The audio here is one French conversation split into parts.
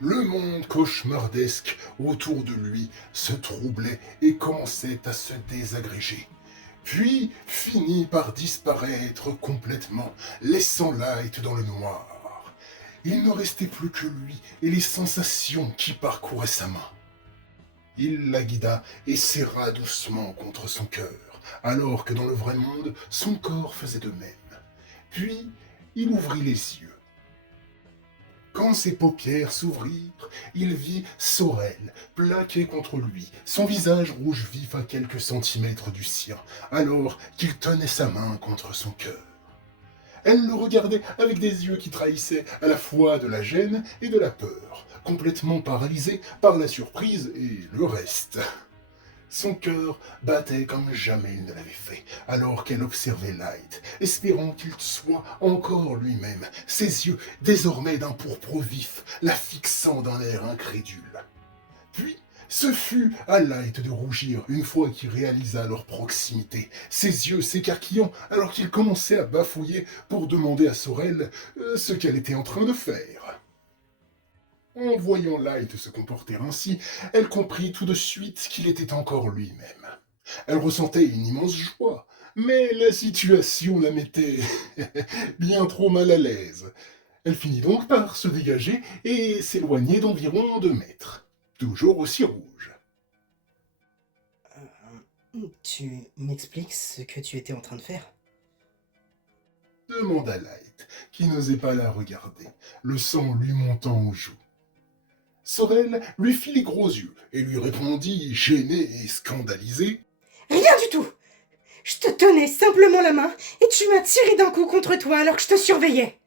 Le monde cauchemardesque autour de lui se troublait et commençait à se désagréger. Puis finit par disparaître complètement, laissant Light dans le noir. Il ne restait plus que lui et les sensations qui parcouraient sa main. Il la guida et serra doucement contre son cœur, alors que dans le vrai monde, son corps faisait de même. Puis, il ouvrit les yeux. Quand ses paupières s'ouvrirent, il vit Sorel, plaqué contre lui, son visage rouge vif à quelques centimètres du sien, alors qu'il tenait sa main contre son cœur. Elle le regardait avec des yeux qui trahissaient à la fois de la gêne et de la peur, complètement paralysé par la surprise et le reste. Son cœur battait comme jamais il ne l'avait fait, alors qu'elle observait Light, espérant qu'il soit encore lui-même, ses yeux, désormais d'un pourpre vif, la fixant d'un air incrédule. Puis, ce fut à Light de rougir une fois qu'il réalisa leur proximité, ses yeux s'écarquillant alors qu'il commençait à bafouiller pour demander à Sorel ce qu'elle était en train de faire. En voyant Light se comporter ainsi, elle comprit tout de suite qu'il était encore lui-même. Elle ressentait une immense joie, mais la situation la mettait bien trop mal à l'aise. Elle finit donc par se dégager et s'éloigner d'environ 2 mètres, toujours aussi rouge. Tu m'expliques ce que tu étais en train de faire? Demanda Light, qui n'osait pas la regarder, le sang lui montant aux joues. Sorel lui fit les gros yeux et lui répondit, gêné et scandalisé. Rien du tout! Je te tenais simplement la main et tu m'as tiré d'un coup contre toi alors que je te surveillais.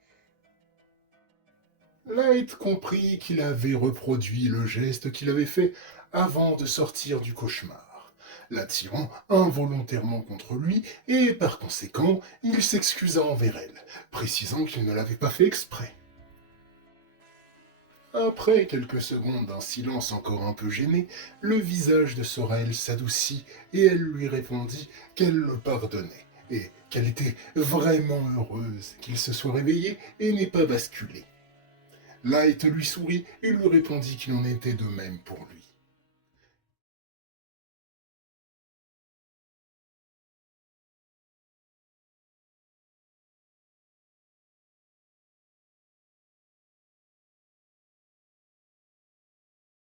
Light comprit qu'il avait reproduit le geste qu'il avait fait avant de sortir du cauchemar, l'attirant involontairement contre lui, et par conséquent, il s'excusa envers elle, précisant qu'il ne l'avait pas fait exprès. Après quelques secondes d'un silence encore un peu gêné, le visage de Sorel s'adoucit et elle lui répondit qu'elle le pardonnait et qu'elle était vraiment heureuse qu'il se soit réveillé et n'ait pas basculé. Light lui sourit et lui répondit qu'il en était de même pour lui.